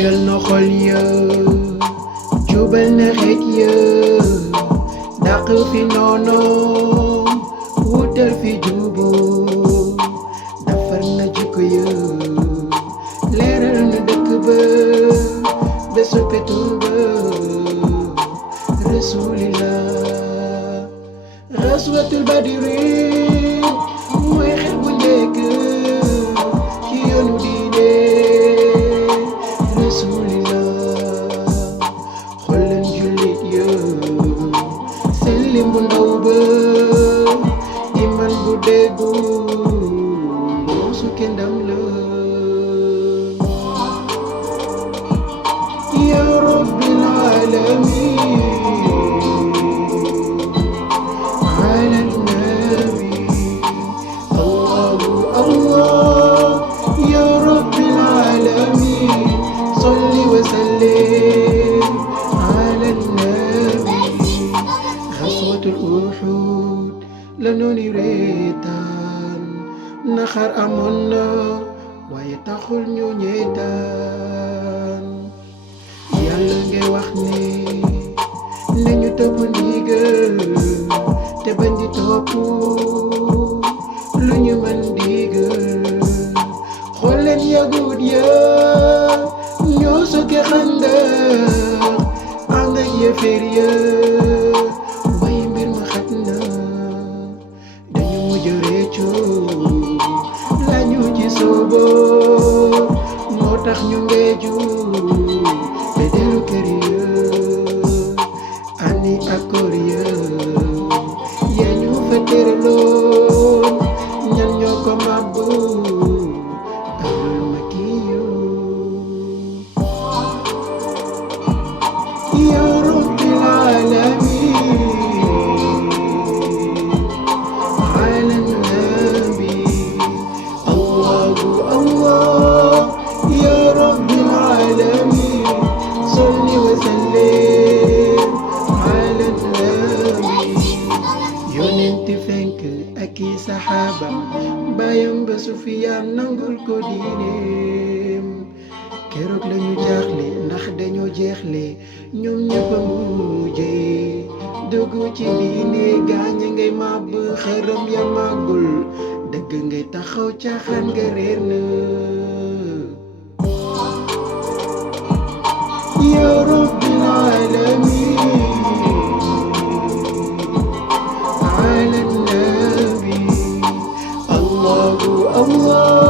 tooyal na xol ya jubal na xeet ya dàq fi noonoom wutal fi juboo defar na jikko ya leeral na dëkk ba soppe tur ba rasulillah raswatul badiri mooy xel bu njëkk ci yoonu diine rasulillah xool leen jullit ya seen lim bu ndaw ba iman bu déggu moo sukke ndam la ya rabbil alamin la nooni reetaan naxar amoon na waaye taxul ñu ñeetaan yàlla ngay wax ne nañu topp ndigal te bañ di topp lu ñu mën digal xool leen yagut ya ñoo soke xandax ànd ak yëfër ya lañu ci soobo moo tax ñu ngeeju te dellu kër ya ani akkoor ya yaa ñu fa tëraloon ñan ñoo ko màbbu ahlul makiyu ya rabbil alamin yonenti fenk ak i saxaaba bayam ba Sufyaan nangul ko diineem keroog lañu jaaxle ndax dañoo jeexle ñoom ñëpp a mujje dugg ci diine gaañe ngay màbb xërëm ya màggul dëgg ngay taxaw caaxaan nga réer na ya rabbil alamin Allah